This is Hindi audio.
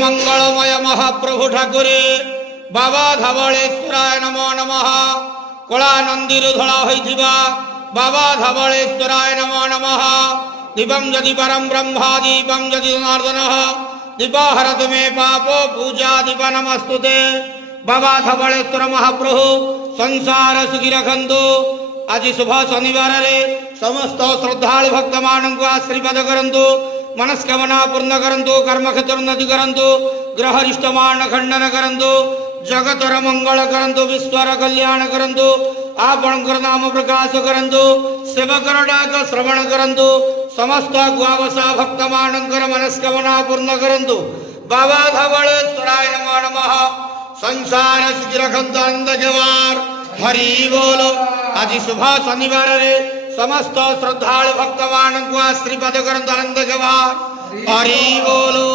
मंगलमय महाप्रभु ठाकुरे बाबा धवलेश्वराय नमो नमः। कला नंदीर धड़ा होइथिबा बाबा धवलेश्वराय नमो नमः। दीपम यदि परम ब्रह्मा दीपम यदि जनार्दन दीपहरत मे पापो पूजा दीप नमस्तुते। बाबा धवलेश्वर महाप्रभु संसार सुखी रखंतु। आज शुभ शनिवार रे समस्त श्रद्धालु भक्त मान को आशीर्वाद करंतु। मनस्कामना पूर्ण करंतु। कर्म क्षेत्र उन्नति करंतु। ग्रह रिष्टमान खंडन करंतु। जगतर मंगल करंतु। विश्वर कल्याण करंतु। आपणकर नाम प्रकाश करंतु। सेवकर डाक श्रवण करंतु। समस्त गुआवसा भक्त मानकर मनस्कामना पूर्ण करंतु। बाबा धवलेश्वराय नमो नमः। संसार सुखी रखंतु आनंद जवार हरि बोलो। आज शुभ शनिवार रे समस्त श्रद्धालु भक्त मान को आशीर्वाद करंतु आनंद जवार हरि बोलो।